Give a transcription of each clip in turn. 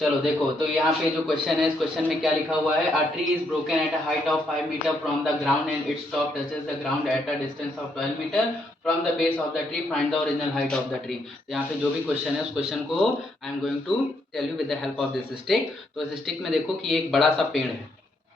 चलो देखो, तो यहाँ पे जो क्वेश्चन है, इस क्वेश्चन में क्या लिखा हुआ है, a tree is broken at a height of 5 metre from the ground and its top touches the ground at a distance of 12 metre from the base of the tree, find the original height of the tree. तो यहाँ पे जो भी question है, उस question को I am going to tell you with the help of this stick. तो इस स्टिक में देखो कि एक बड़ा सा पेड़ है,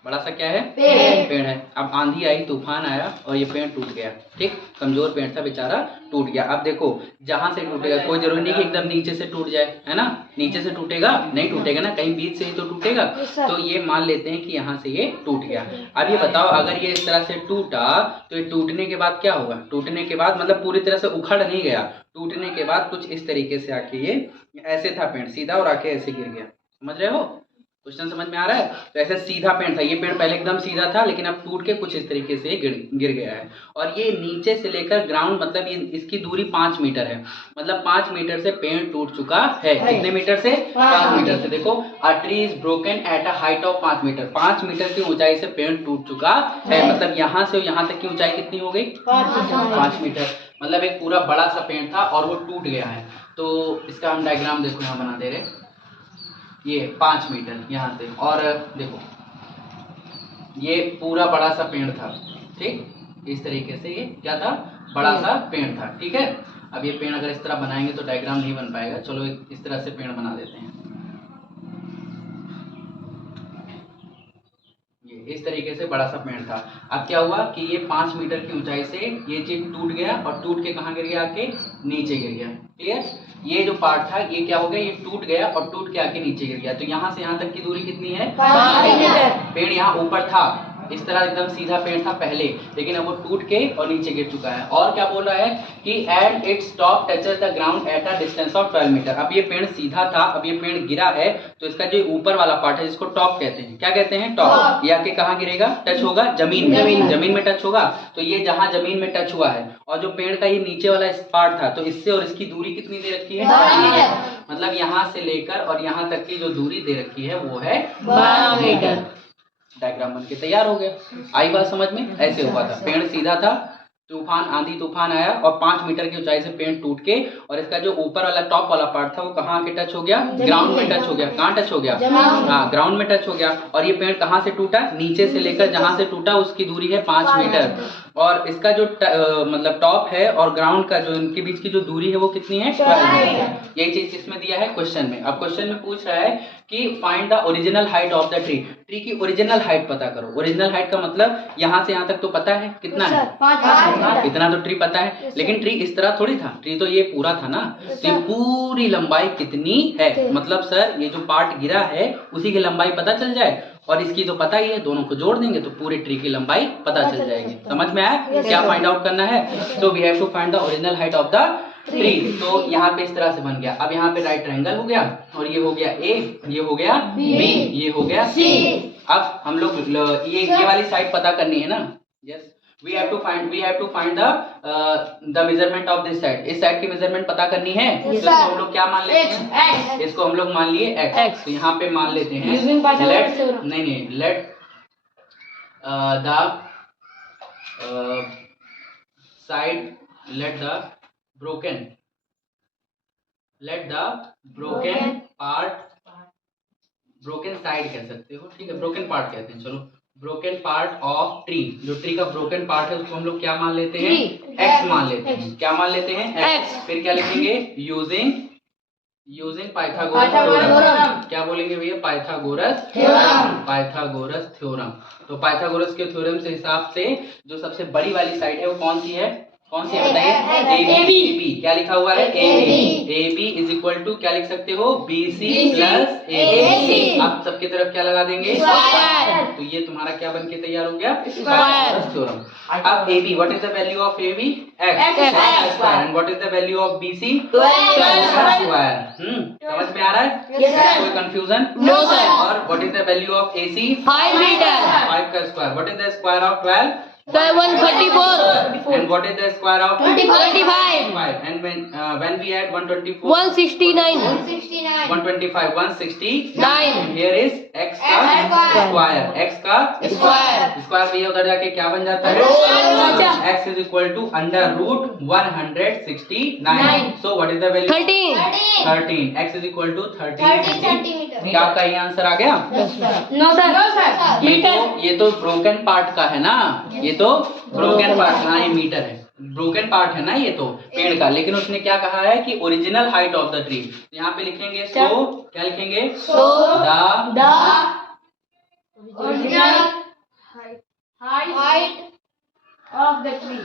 बड़ा सा क्या है, पेड़ है। अब आंधी आई, तूफान आया और ये पेड़ टूट गया, ठीक, कमजोर पेड़ था बेचारा, टूट गया। अब देखो जहां से टूटेगा, कोई जरूरी नहीं कि एकदम नीचे से टूट जाए, है ना, नीचे से टूटेगा नहीं, टूटेगा ना, कहीं बीच से ही तो टूटेगा। तो ये मान लेते हैं कि यहाँ से ये टूट गया। अब ये बताओ, अगर ये इस तरह से टूटा तो ये टूटने के बाद क्या होगा? टूटने के बाद मतलब पूरी तरह से उखड़ नहीं गया, टूटने के बाद कुछ इस तरीके से आके ये ऐसे था पेड़ सीधा और आके ऐसे गिर गया। समझ रहे हो? क्वेश्चन समझ में आ रहा है? तो ऐसे सीधा पेड़ था, ये पेड़ पहले एकदम सीधा था, लेकिन अब टूट के कुछ इस तरीके से गिर गया है। और ये नीचे से लेकर ग्राउंड मतलब ये इसकी दूरी 5 मीटर है, मतलब 5 मीटर से पेड़ टूट चुका है। कितने मीटर से? 5 मीटर से। देखो, a tree is broken at a height of 5 metre, 5 metre की ऊंचाई से पेड़ टूट चुका है। मतलब यहाँ से यहाँ तक की ऊंचाई कितनी हो गई? 5 मीटर। मतलब एक पूरा बड़ा सा पेड़ था और वो टूट गया है। तो इसका हम डायग्राम देखो यहाँ बना दे रहे, ये 5 मीटर यहाँ से, और देखो ये पूरा बड़ा सा पेड़ था, ठीक, इस तरीके से ये क्या था, बड़ा सा पेड़ था, ठीक है। अब ये पेड़ अगर इस तरह बनाएंगे तो डायग्राम नहीं बन पाएगा, चलो इस तरह से पेड़ बना देते हैं। ये इस तरीके से बड़ा सा पेड़ था। अब क्या हुआ कि ये 5 मीटर की ऊंचाई से ये चीज टूट गया, और टूट के कहाँ गिर गया? आके नीचे गिर गया। क्लियर? ये जो पार्ट था ये क्या हो गया, ये टूट गया और टूट के आके नीचे गिर गया। तो यहाँ से यहाँ तक की दूरी कितनी है? 5 मीटर। पेड़ यहाँ ऊपर था, इस तरह एकदम सीधा पेड़ था पहले, लेकिन अब वो टूट के और नीचे गिर चुका है। और क्या बोल रहा है कि and its top touches the ground at a distance of 12 metre. अब ये पेड़ सीधा था, अब ये पेड़ गिरा है, तो इसका जो ऊपर वाला पार्ट है जिसको टॉप कहते हैं, क्या कहते हैं? टॉप। या के कहाँ गिरेगा? टच होगा जमीन में, जमीन में टच होगा। तो ये जहाँ जमीन में टच हुआ है, और जो पेड़ का ये नीचे वाला पार्ट था, तो इससे और इसकी दूरी कितनी दे रखी है? 12। मतलब यहाँ से लेकर और यहाँ तक की जो दूरी दे रखी है वो है 12 मीटर। डायग्राम बन के तैयार हो गया। आई बात समझ में? ऐसे हुआ था, पेड़ सीधा था, तूफान आंधी तूफान आया और 5 मीटर की ऊंचाई से पेड़ टूट के, और इसका जो ऊपर वाला टॉप वाला पार्ट था वो कहाँ आके टच हो गया? ग्राउंड में टच हो गया। कहाँ टच हो गया? हाँ, ग्राउंड में टच हो गया। और ये पेड़ कहाँ से टूटा? नीचे से लेकर जहां से टूटा उसकी दूरी है 5 मीटर। और इसका जो मतलब टॉप है और ग्राउंड का जो इनके बीच की जो दूरी है वो कितनी है? 12 मीटर। यही चीज इसमें दिया है क्वेश्चन में। अब क्वेश्चन में पूछ रहा है कि find the original height of the tree. Tree की ओरिजिनल हाइट पता करो। ओरिजिनल हाइट का मतलब यहाँ से यहाँ तक तो पता है कितना है? 5। इतना तो ट्री पता है, लेकिन ट्री इस तरह थोड़ी था, ट्री तो ये पूरा था ना, तो ये पूरी लंबाई कितनी है? मतलब सर ये जो पार्ट गिरा है उसी की लंबाई पता चल जाए, और इसकी तो पता ही है, दोनों को जोड़ देंगे तो पूरे ट्री की लंबाई पता चल जाएगी। समझ में आया? क्या फाइंड आउट करना है? तो we have to find the original height of the tree. तो यहाँ पे इस तरह से बन गया। अब यहाँ पे राइट ट्रायंगल हो गया, और ये हो गया ए, ये हो गया बी, ये हो गया सी। अब हम लोग ये वाली साइड पता करनी है ना। Yes, we have to find the measurement of this side। इस साइड की मेजरमेंट पता करनी है। तो इसको हम लोग क्या मान लेते हैं? इसको हम लोग मान लिए x। तो यहाँ पे मान लेते हैं let the side let the broken part, broken side कह सकते हो, ठीक है, ब्रोकन पार्ट कहते हैं। चलो, ब्रोकन पार्ट ऑफ ट्री, जो ट्री का ब्रोकन पार्ट है उसको हम लोग क्या मान लेते हैं? एक्स मान लेते हैं। क्या मान लेते हैं? एक्स। फिर क्या लिखेंगे? Using Pythagoras theorem. क्या बोलेंगे भैया? Pythagoras theorem. तो पाइथागोरस के थ्योरम से हिसाब से जो सबसे बड़ी वाली साइड है वो कौन सी है? कौन सी है बताइए? AB। क्या लिखा हुआ है? AB इज इक्वल टू क्या लिख सकते हो? BC plus AC। आप सबकी तरफ क्या लगा देंगे? स्क्वायर। तो ये तुम्हारा क्या बन के तैयार हो गया? Pythagoras theorem. अब AB, what is the value of AB? x square. And what is the value of BC? 12 square. समझ में आ रहा है? कोई कंफ्यूजन? No sir. और what is the value of AC? 5 metre. 5 का square. What is the square of 12? 134. And what is the square of 25? 5? And when we add 124, 169. 125 169 here is x का square, x का square भैया उधर जाके क्या बन जाता है, x is equal to under root 169। So what is the value, 13। x is equal to 13 centimetre. क्या आपका ये आंसर आ गया? नो सर ये तो ब्रोकन पार्ट का है ना, ये तो ब्रोकन पार्ट, हाँ ये मीटर है, ब्रोकन पार्ट है ना ये तो पेड़ का। लेकिन उसने क्या कहा है कि original height of the tree, यहाँ पे लिखेंगे सो, क्या लिखेंगे, so the original height of the tree.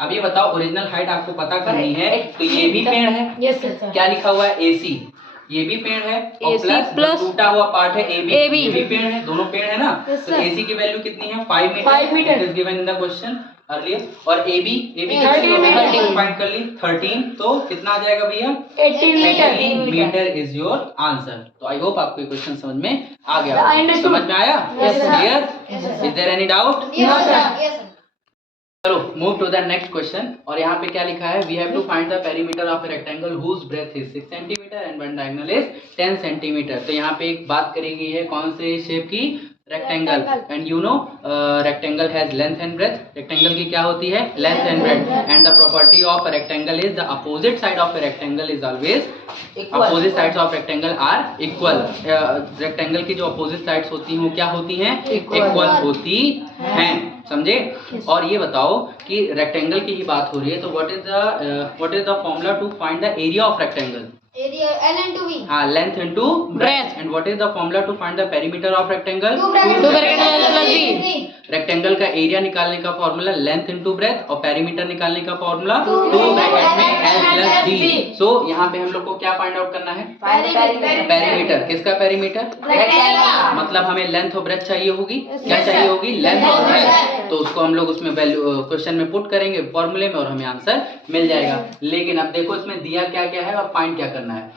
अब ये बताओ ओरिजिनल हाइट आपको पता करनी है, तो ये भी पेड़ है, यस सर, क्या लिखा हुआ है AC, ये भी पेड़ है, और प्लस टूटा हुआ पार्ट है AB, ये भी पेड़ है, दोनों पेड़ है ना। तो AC की वैल्यू कितनी है, 5 metre, it is given in the question earlier. और AB फाइंड कर ली 13, तो कितना आ जाएगा भैया, 18 मीटर इज योर आंसर। तो आई होप आपको ये क्वेश्चन समझ में आ गया, समझ में आया, clear, is there any doubt? चलो move to the next question. और यहाँ पे क्या लिखा है, we have to find the perimeter of a rectangle whose breadth is 6 centimetre and one diagonal is 10 centimetre. तो यहाँ पे एक बात करी गई है कौन से शेप की, rectangle, and you know rectangle has length and breadth. Rectangle की क्या होती है, length and breadth, and the property of rectangle is the opposite side of a rectangle is always, opposite sides of rectangle are equal. Rectangle की जो opposite sides होती हैं वो क्या होती हैं, इक्वल होती हैं, समझे। और ये बताओ कि रेक्टेंगल की ही बात हो रही है, तो what is the formula to find the area of rectangle, area L into V, हाँ length into breadth. And what is the formula to find the perimeter of rectangle, rectangle का एरिया निकालने का फॉर्मूला लेंथ इनटू ब्रेथ, और perimeter निकालने का formula 2 bracket में L plus D। So यहाँ पे हम लोग को क्या फाइंड आउट करना है, पेरीमीटर। किसका पेरीमीटर, मतलब हमें लेंथ और ब्रेथ चाहिए होगी, क्या चाहिए होगी, लेंथ और ब्रेथ। तो उसको हम लोग उसमें वैल्यू क्वेश्चन में पुट करेंगे फॉर्मूले में, और हमें आंसर मिल जाएगा। लेकिन अब देखो इसमें दिया क्या क्या है और फाइंड क्या करना है।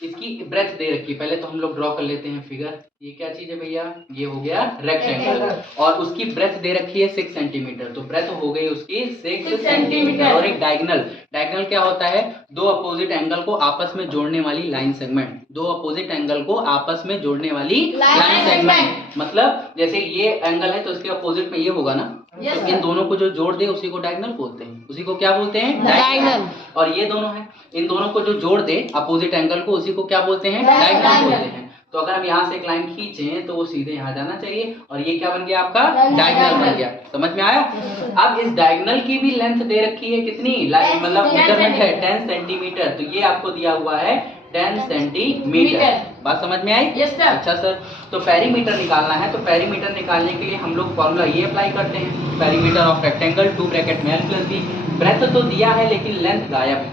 इसकी ब्रेथ दे रखी, पहले तो हम लोग ड्रॉ कर लेते हैं फिगर। ये क्या चीज है भैया, ये हो गया रेक्टेंगल, और उसकी ब्रेथ दे रखी है 6 सेंटीमीटर, तो ब्रेथ हो गई उसकी 6 सेंटीमीटर। और एक डायगोनल, डायगोनल क्या होता है, दो अपोजिट एंगल को आपस में जोड़ने वाली लाइन सेगमेंट, दो अपोजिट एंगल को आपस में जोड़ने वाली लाइन सेगमेंट। मतलब जैसे ये एंगल है तो इसके अपोजिट में ये होगा ना, तो इन दोनों को जो जोड़ दे उसी को डायगोनल बोलते हैं, उसी को क्या बोलते हैं, डायगोनल। और ये दोनों है, इन दोनों को जो जोड़ दे अपोजिट एंगल को, उसी को क्या बोलते हैं, डायगोनल बोलते हैं। तो अगर हम यहाँ से एक लाइन खींचें तो वो सीधे यहाँ जाना चाहिए, और ये क्या बन गया आपका, डायगोनल बन गया। समझ में आया? अब इस डायगोनल की भी लेंथ दे रखी है कितनी, मतलब मेजरमेंट है 10 सेंटीमीटर, तो ये आपको दिया हुआ है 10 सेंटीमीटर। बात समझ में आई? yes, sir. अच्छा सर, तो पेरीमीटर निकालना है, तो पेरीमीटर निकालने के लिए हम लोग फॉर्मूला ये अप्लाई करते हैं, पेरीमीटर ऑफ रेक्टेंगल 2 ब्रैकेट में L प्लस B। ब्रेथ तो दिया है लेकिन लेंथ गायब है,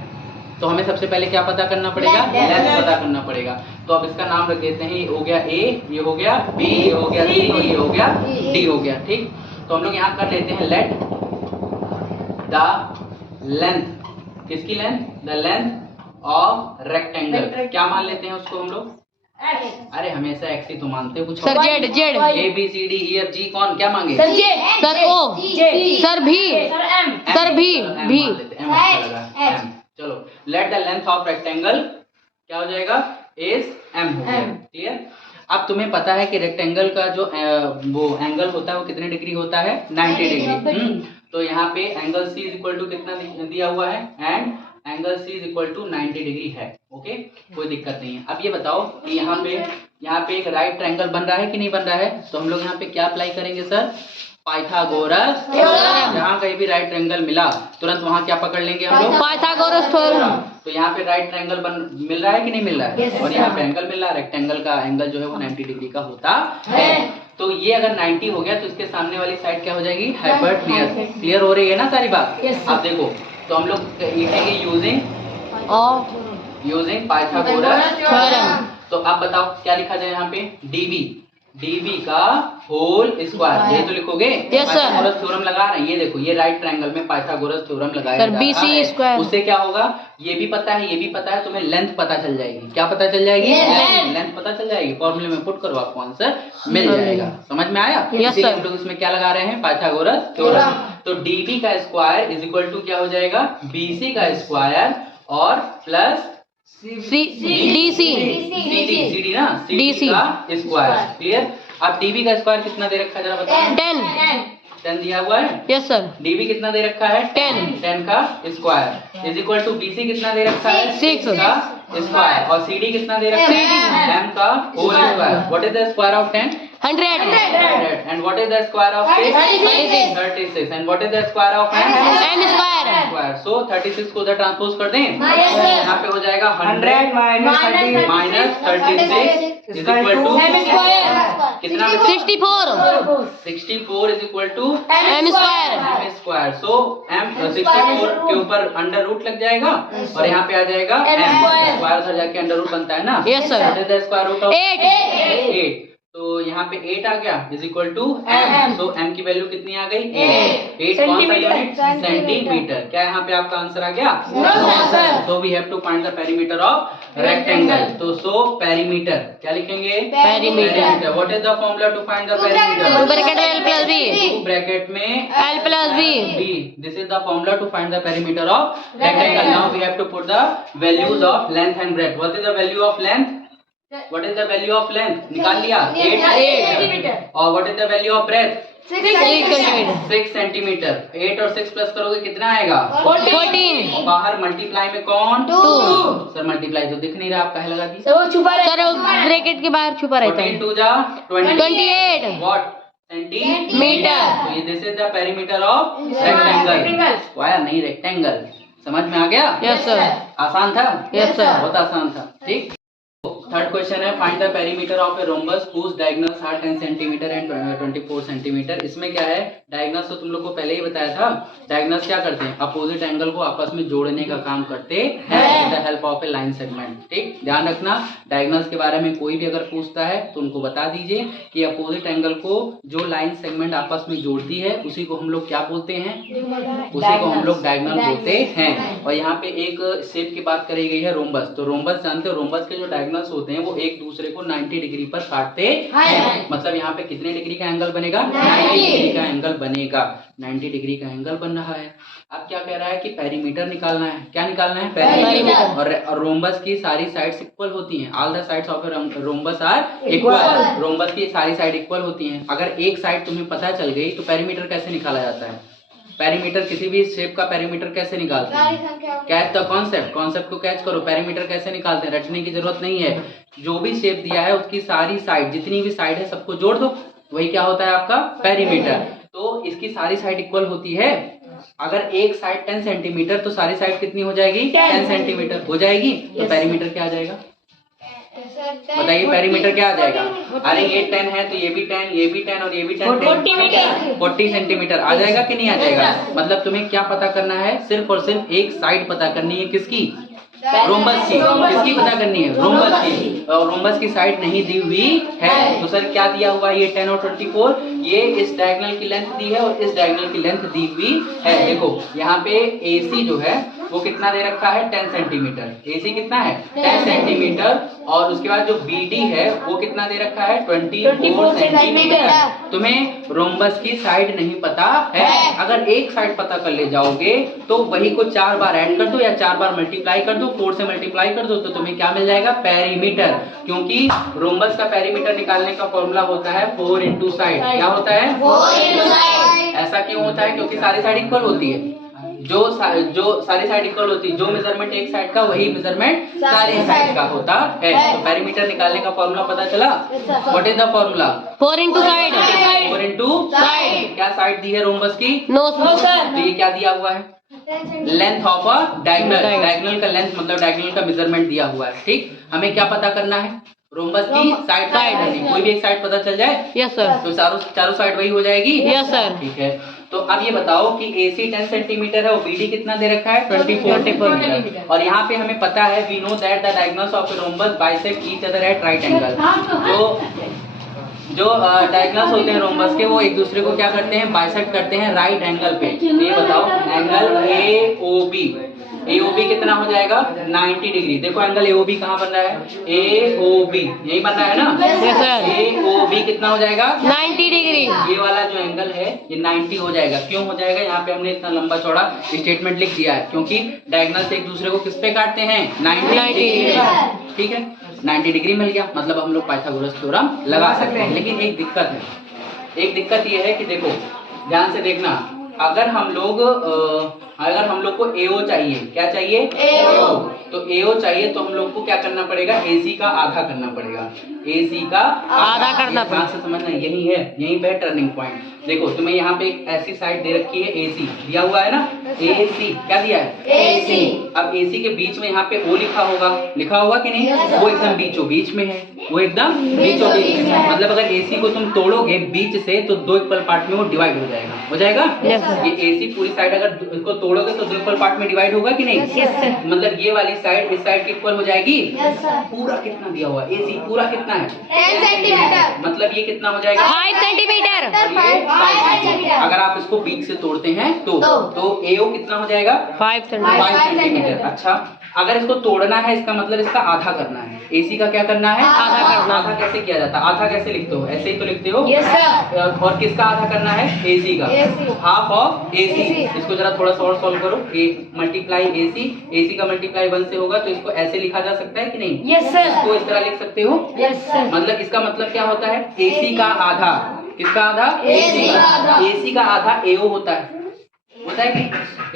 तो हमें सबसे पहले क्या पता करना पड़ेगा, लेंथ पता करना पड़ेगा। तो अब इसका नाम रख देते हैं, ये हो गया A, ये हो गया B, ये हो गया C, और ये हो गया D हो गया, ठीक। तो हम लोग यहाँ कर लेते हैं लेट द लेंथ, किसकी length, the length of rectangle, क्या मान लेते हैं उसको हम लोग, अरे हमेशा एक्स ही तो मानते हो, कुछ sir Z A B C D E F G कौन क्या मांगे, सर जे, सर ओ, सर भी, सर भी भी, M। चलो let the length of rectangle क्या हो जाएगा, इज M हो गया, क्लियर। अब तुम्हें पता है कि रेक्टेंगल का जो वो एंगल होता है वो कितने डिग्री होता है, 90 डिग्री। तो यहाँ पे angle C is equal to कितना दिया हुआ है, and angle C is equal to 90 degree है, ओके, कोई दिक्कत नहीं है। अब ये बताओ कि यहाँ पे एक राइट ट्रायंगल बन रहा है कि नहीं बन रहा है, तो हम लोग यहाँ पे क्या अप्लाई करेंगे सर, पाइथागोरस थ्योरम। जहाँ कहीं भी राइट ट्रायंगल मिला तुरंत वहाँ क्या पकड़ लेंगे हम लोग, पाइथागोरस थ्योरम। तो यहाँ पे राइट ट्रायंगल मिल रहा है कि नहीं मिल रहा है, और यहाँ पे एंगल मिल रहा है, रेक्टेंगल का एंगल जो है वो 90 डिग्री का होता है। तो ये अगर 90 हो गया तो इसके सामने वाली साइड क्या हो जाएगी, हाइपोटेन्यूज। क्लियर हो रही है ना सारी बात? अब देखो, तो हम लोग लिखेंगे यूजिंग पाइथागोरस थ्योरम। तो अब बताओ क्या लिखा जाए यहाँ पे, डीबी का होल स्क्वायर, ये तो लिखोगे, पाइथागोरस थ्योरम लगा रहे हैं, ये देखो ये राइट ट्रायंगल में पाइथागोरस थ्योरम लगाया जा रहा है। उससे क्या होगा, ये भी पता है, ये भी पता है, तुम्हें लेंथ पता चल जाएगी। क्या पता चल जाएगी, लेंथ पता चल जाएगी, फॉर्मूले में पुट करो आपको आंसर मिल जाएगा। समझ में आया? इसीलिए हम लोग इसमें क्या लगा रहे हैं, पाइथागोरस थ्योरम। तो डीबी का स्क्वायर इज इक्वल टू क्या हो जाएगा, बीसी का स्क्वायर और प्लस DC CD ना, DC का स्क्वायर। क्लियर। अब DB का स्क्वायर कितना दे रखा है जरा बताओ। 10 दिया हुआ है। Yes sir. DB कितना दे रखा है? 10 का square is equal to BC कितना दे रखा है? 6 का स्क्वायर। और CD कितना दे रखा है? M का whole square. What is the square of 10? 100 And what is the square of 6? 36. And what is the square of n? M square। So 36 को उधर ट्रांसपोज कर दें। Yes, sir। यहाँ पे हो जाएगा 100 minus 36 is equal to M square। कितना? 64 64 is equal to M square। m square. So m 64 के ऊपर अंडर रूट लग जाएगा और यहाँ पे आ जाएगा m स्क्वायर। उधर जाके अंडर रूट बनता है ना। Yes, sir। What is the square root of 8 तो यहाँ पे 8 आ गया is equal to m। So m की वैल्यू कितनी आ गई? 8 कौन सा यूनिट? सेंटीमीटर। क्या यहाँ पे आपका आंसर आ गया? So we have to find the perimeter of rectangle. तो सो पेरीमीटर क्या लिखेंगे? Perimeter. What is the formula to find the perimeter? Bracket L plus B two bracket में L plus B B. This is the formula to find the perimeter of rectangle. Now we have to put the values of length and breadth. What is the value of length? What is the value of length? निकाल लिया 8 centimetre. और what is the value of breadth? 6 centimeter 6 centimetre. 8 और 6 plus करोगे कितना आएगा? 14 और बाहर multiply में कौन? 2 सर मल्टीप्लाई तो दिख नहीं रहा, आप कहे लगा दी? वो छुपा सर ब्रैकेट के बाहर छुपा रहता 14 है। 2 जा 28 व्हाट? सेंटीमीटर। मीटर। तो ये this is the perimeter of rectangle. Square नहीं, रेक्टेंगल। समझ में आ गया? Yes sir. आसान था? Yes sir. बहुत आसान था। ठीक। थर्ड क्वेश्चन है find the perimeter of a rhombus whose diagonals are 10 centimetre and 24 centimetre. इसमें क्या है? डायगोनल्स तो तुम लोग को पहले ही बताया था। डायगोनल्स क्या करते हैं? अपोजिट एंगल को आपस में जोड़ने का काम करते हैं with the help of A line segment. ठीक, ध्यान रखना। डायगोनल्स के बारे में कोई भी अगर पूछता है तो उनको बता दीजिए कि अपोजिट एंगल को जो लाइन सेगमेंट आपस में जोड़ती है उसी को हम लोग क्या बोलते हैं? उसी को हम लोग डायगोनल बोलते हैं। और यहाँ पे एक शेप की बात करी गई है रोम्बस। तो रोम्बस जानते हो, रोम्बस के जो डायगोनल्स होते हैं वो एक दूसरे को 90 डिग्री पर काटते हैं। मतलब यहाँ पे कितने डिग्री का एंगल बनेगा? 90 डिग्री का एंगल बनेगा। 90 डिग्री का एंगल बन रहा है। अब क्या कह रहा है कि पेरीमीटर निकालना है। क्या निकालना है? पेरीमीटर। और रोम्बस की सारी साइड्स इक्वल होती हैं। All the sides of a rhombus are equal. Rhombus की सारी साइड इक्वल होती हैं। अगर एक साइड तुम्हें पता चल गई तो पेरीमीटर कैसे निकाला जाता है? पेरीमीटर किसी भी शेप का पेरीमीटर कैसे निकालते हैं? Catch the concept. कॉन्सेप्ट को कैच करो। पेरीमीटर कैसे निकालते हैं? रटने की जरूरत नहीं है। जो भी शेप दिया है उसकी सारी साइड, जितनी भी साइड है सबको जोड़ दो, वही क्या होता है आपका? पेरीमीटर। तो इसकी सारी साइड इक्वल होती है। अगर एक साइड 10 सेंटीमीटर तो सारी साइड कितनी हो जाएगी? 10 सेंटीमीटर हो जाएगी। तो पेरीमीटर क्या आ जाएगा? बताइए पेरीमीटर क्या आ जाएगा? अरे ये 10 है तो ये भी 10, ये भी 10 और ये भी 10, 40 सेंटीमीटर आ जाएगा कि नहीं आ जाएगा? मतलब तुम्हें क्या पता करना है? सिर्फ और सिर्फ एक साइड पता करनी है। किसकी? रोम्बस की। किसकी पता करनी है? रोम्बस की। और रोम्बस की साइड नहीं दी हुई है। तो सर क्या दिया हुआ है? ये 10 और 24। ये इस डायगोनल की लेंथ दी है और इस डायगोनल की लेंथ दी हुई है। देखो यहाँ पे AC जो है वो कितना दे रखा है? 10 सेंटीमीटर। AC कितना है? 10 सेंटीमीटर। और उसके बाद जो BD है वो कितना दे रखा है? 24 सेंटीमीटर। तुम्हें रोम्बस की साइड नहीं पता है। अगर एक साइड पता कर ले जाओगे तो वही को 4 बार ऐड कर दो या 4 बार मल्टीप्लाई कर दो, 4 से मल्टीप्लाई कर दो तो तुम्हें क्या मिल जाएगा? पेरीमीटर। क्योंकि रोम्बस का पेरीमीटर निकालने का फॉर्मूला होता है 4 इंटू साइड। क्या होता है? 4 इंटू साइड। ऐसा क्यों होता है? क्योंकि सारी साइड इक्वल होती है। जो सारी साइड इक्वल होती है, जो मेजरमेंट एक साइड का वही मेजरमेंट सारी साइड का होता है। तो पेरीमीटर निकालने का फॉर्मूला पता चला? What is the formula? 4 into side. 4 into side. क्या साइड दी है रोम्बस की? No sir. तो ये क्या दिया हुआ है? Length of a diagonal. Diagonal का लेंथ मतलब डायगोनल का मेजरमेंट दिया हुआ है। ठीक, हमें क्या पता करना है? रोम्बस की साइड साइड कोई भी एक साइड पता चल जाए। Yes sir. तो चारों साइड वही हो जाएगी। Yes sir. ठीक है। तो अब ये बताओ कि AC 10 सेंटीमीटर है और BD कितना दे रखा है? 24 सेंटीमीटर। और यहाँ पे हमें पता है we know that the diagonals of a rhombus bisect each other at right angle. जो डायगोनल्स होते हैं रोम्बस के वो एक दूसरे को क्या करते हैं? बाइसेक्ट करते हैं राइट एंगल पे। ये बताओ एंगल AOB AOB कितना हो जाएगा 90 डिग्री। देखो एंगल AOB कहाँ बन रहा है, AOB यही बन रहा है ना। Yes, sir. AOB कितना हो जाएगा 90 डिग्री। ये वाला जो एंगल है ये 90 हो जाएगा। क्यों हो जाएगा, यहाँ पे हमने इतना लंबा चौड़ा स्टेटमेंट लिख दिया है क्योंकि डायगोनल से एक दूसरे को किस पे काटते हैं 90 डिग्री। ठीक है 90 डिग्री मिल गया, मतलब हम लोग पाइथागोरस थ्योरम लगा सकते हैं। लेकिन एक दिक्कत ये है कि देखो ध्यान से देखना, अगर हम लोग को AO चाहिए, क्या चाहिए AO, तो AO चाहिए तो हम लोग को क्या करना पड़ेगा, AC का आधा करना पड़ेगा। AC का आधा करना ध्यान से समझना, यही पे टर्निंग पॉइंट। देखो तुम्हें यहाँ पे एक ऐसी साइड दे रखी है AC दिया हुआ है ना, AC क्या दिया है AC। अब AC के बीच में यहाँ पे O लिखा होगा कि नहीं, वो एकदम बीचों बीच में है, वो एकदम बीचों बीच में है। मतलब अगर AC को तुम तोड़ोगे बीच से तो दो इक्वल पार्ट में वो डिवाइड हो जाएगा। Yes, sir. ये AC पूरी साइड अगर इसको तोड़ोगे तो दो इक्वल पार्ट में डिवाइड होगा कि नहीं। Yes, sir. मतलब ये वाली साइड इस साइड की इक्वल हो जाएगी। पूरा कितना दिया हुआ AC पूरा कितना है 10 सेंटीमीटर। मतलब ये कितना हो जाएगा 5 सेंटीमीटर। और ये 5 सेंटीमीटर। अगर आप इसको बीच से तोड़ते हैं तो AO कितना हो जाएगा 5 सेंटीमीटर। 5 सेंटीमीटर। अच्छा अगर इसको तोड़ना है इसका मतलब इसका आधा करना है। AC का क्या करना है आधा करना। आधा कैसे किया जाता है, आधा कैसे लिखते हो, ऐसे ही तो लिखते हो। Yes, sir. और किसका आधा करना है AC का, हाफ ऑफ AC। इसको जरा थोड़ा सा और सॉल्व करो, मल्टीप्लाई AC का मल्टीप्लाई 1 से होगा तो इसको ऐसे लिखा जा सकता है कि नहीं। Yes, sir. इसको इस तरह लिख सकते हो। Yes, sir. मतलब इसका मतलब क्या होता है AC का आधा, किसका आधा AC का आधा AO होता है कि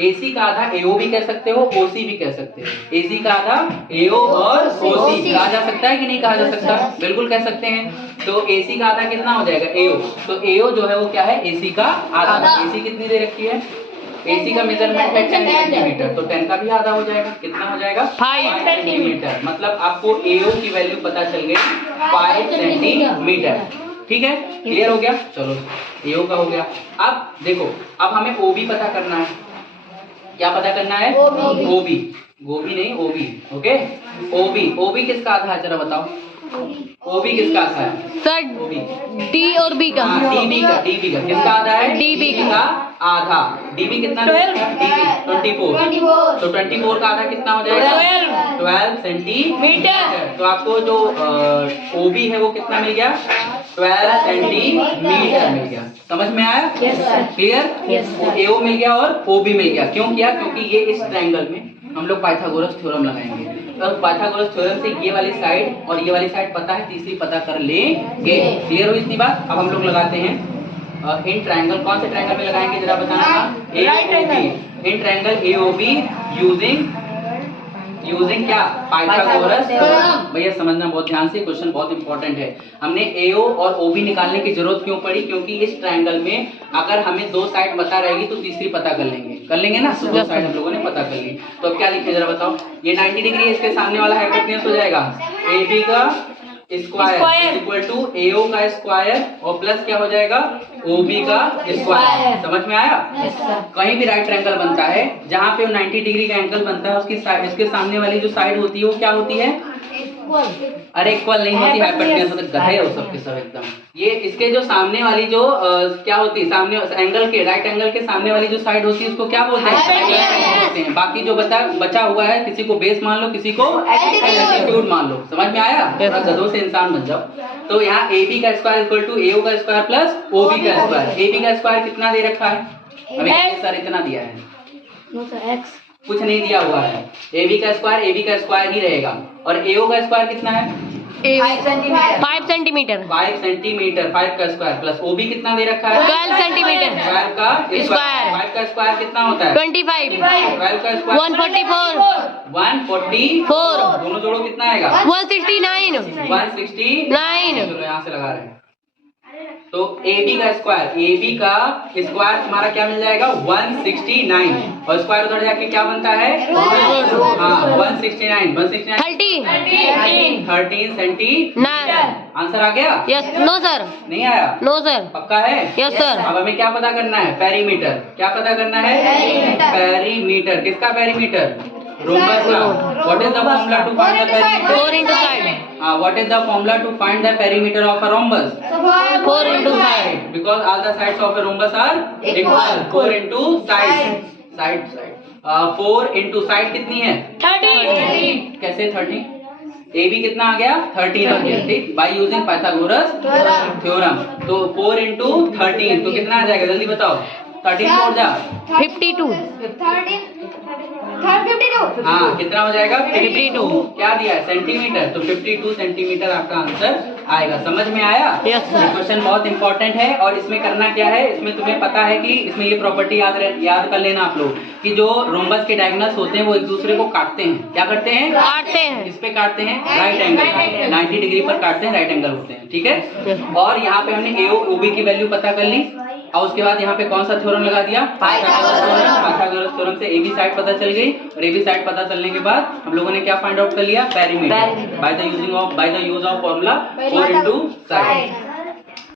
AC का आधा AO भी कह सकते हो, OC भी कह सकते हो। AC का आधा AO और OC कहा जा सकता है कि नहीं कहा जा सकता, बिल्कुल कह सकते हैं। तो AC का आधा कितना हो जाएगा AO, तो AO जो है वो क्या है AC का आधा। AC कितनी दे रखी है, AC का मेजरमेंट है 10 सेंटीमीटर, तो 10 का भी आधा हो जाएगा, कितना हो जाएगा 5 सेंटीमीटर। मतलब आपको AO की वैल्यू पता चल गई 5 सेंटीमीटर। ठीक है क्लियर हो गया, चलो AO का हो गया। अब देखो अब हमें OB पता करना है, क्या पता करना है OB, गोभी नहीं OB, ओके। OB किसका आधा है जरा बताओ, OB किसका आधा है सर OB D और B का। DB का किसका आधा है DB का आधा। DB कितना है DB 24, तो 24 का आधा कितना हो जाएगा 12 सेंटीमीटर। तो आपको जो OB है वो कितना मिल गया 12 सेंटीमीटर मिल गया। समझ में आया, क्लियर। AO मिल गया और OB मिल गया। क्यों किया, क्योंकि ये इस ट्रायंगल में हम लोग पाइथागोरस थ्योरम लगाएंगे। तो पाइथागोरस थ्योरम से ये वाली साइड और ये वाली साइड पता है, तीसरी पता कर लेंगे। क्लियर हो इतनी बात। अब हम लोग लगाते हैं इन ट्रायंगल, कौन से ट्रायंगल में लगाएंगे जरा बताना। AOB, in triangle AOB using क्या पाइथागोरस थ्योरम। भैया समझना बहुत ध्यान से, क्वेश्चन बहुत इंपॉर्टेंट है। हमने AO और OB निकालने की जरूरत क्यों पड़ी, क्योंकि इस ट्रायंगल में अगर हमें दो साइड पता रहेगी तो तीसरी पता कर लेंगे ना। तो दो साइड हम लोगों ने पता कर ली। तो अब क्या लिखे जरा बताओ, ये 90 डिग्री है, इसके सामने वाला हाइपोटेन्यूज हो जाएगा AB का स्क्वायर इक्वल टू AO का स्क्वायर और प्लस क्या हो जाएगा OB का स्क्वायर। समझ में आया। कहीं भी राइट ट्रायंगल बनता है जहाँ पे 90 डिग्री का एंगल बनता है उसकी साइड, इसके सामने वाली जो साइड होती है वो क्या होती है, अरे इक्वल नहीं होती, हाइपोटेन्यूज मतलब गधे हो सबके सब एकदम। ये इसके जो सामने वाली जो क्या होती है, सामने एंगल के राइट एंगल के सामने वाली जो साइड होती है उसको क्या बोलते हैं। बाकी जो बचा हुआ है, किसी को बेस मान लो, किसी को एल्टीट्यूड मान लो। समझ में आया, थोड़ा गधों से इंसान बन जाओ। तो यहाँ AB का स्क्वायर इक्वल टू AO का स्क्वायर प्लस OB का स्क्वायर। AB का स्क्वायर कितना दे रखा है, अभी सर इतना दिया है, कुछ नहीं दिया हुआ है। AB का स्क्वायर ही रहेगा। और AO का स्क्वायर कितना है 5 सेंटीमीटर। 5 सेंटीमीटर, 5 का स्क्वायर प्लस OB कितना दे रखा है 12 सेंटीमीटर। 12 का स्क्वायर। 5 का स्क्वायर कितना होता है 25। 12 का स्क्वायर 144। दोनों जोड़ो कितना आएगा 169। 169। चलो यहाँ से लगा रहे हैं। तो AB का स्क्वायर तुम्हारा क्या मिल जाएगा 169 और स्क्वायर उधर जाके क्या बनता है 169 13 सेंटीमीटर। आंसर आ गया। यस नो सर, नहीं आया, नो सर, पक्का है। Yes sir. अब हमें क्या पता करना है, पेरीमीटर। क्या पता करना है पेरीमीटर। किसका पेरीमीटर, रोम्बस का। What is the formula to find the perimeter, 4 into side। What is the formula to find the perimeter of a rhombus, 4 into side। because all the sides of a rhombus are equal। 4 into side। 4 into side कितनी है 13 कैसे 13 A B कितना आ गया 13 आ गया ठीक by using Pythagoras theorem तो 4 into 13 तो कितना आ जाएगा जल्दी बताओ 13 छोड़ जा 52 हाँ कितना हो जाएगा 52 क्या दिया है सेंटीमीटर तो 52 सेंटीमीटर आपका आंसर आएगा समझ में आया Yes, sir. क्वेश्चन बहुत इंपॉर्टेंट है और इसमें करना क्या है इसमें तुम्हें पता है कि इसमें ये प्रॉपर्टी याद कर लेना आप लोग कि जो रोम्बस के डायगोनल्स होते हैं वो एक दूसरे को काटते हैं क्या करते हैं काटते हैं किस पे काटते हैं राइट एंगल 90 डिग्री पर काटते हैं राइट एंगल होते हैं ठीक है और यहाँ पे हमने ए ओ बी की वैल्यू पता कर ली और उसके बाद यहाँ पे कौन सा थ्योरम लगा दिया पाइथागोरस थ्योरम से ए बी साइड पता चल गई और ए बी साइड पता चलने के बाद हम लोगों ने क्या फाइंड आउट कर लिया perimeter by the use of formula 4 into side